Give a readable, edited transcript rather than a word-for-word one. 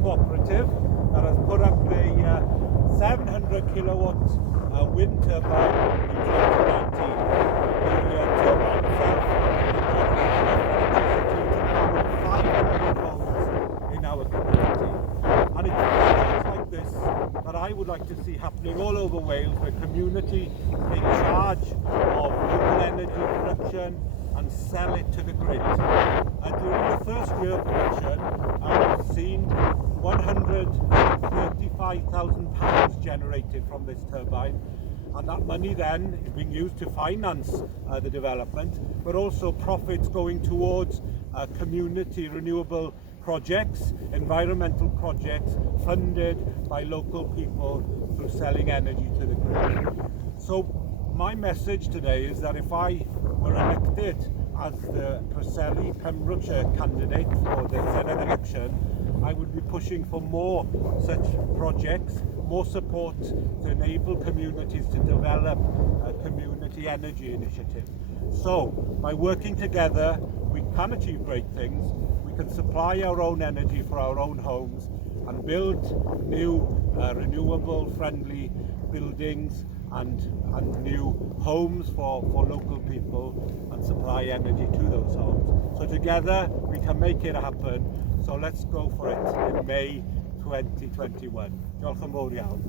cooperative that has put up a 700 kilowatt wind turbine in 2019. The turbine itself generated enough electricity to power 500 homes in our community. And it's projects like this that I would like to see happening all over Wales, where community take charge of local energy production and sell it to the grid. And during the first year of production, I've seen £135,000 generated from this turbine, and that money then is being used to finance the development, but also profits going towards community renewable projects, environmental projects funded by local people through selling energy to the grid. So my message today is that if I were elected as the Preseli Pembrokeshire candidate for the Senedd election, I would be pushing for more such projects, more support to enable communities to develop community energy initiatives. So by working together, we can achieve great things. We can supply our own energy for our own homes and build new renewable friendly buildings and new homes for local people and supply energy to those homes. So together we can make it happen. So let's go for it in May 2021. Diolch yn fawr iawn.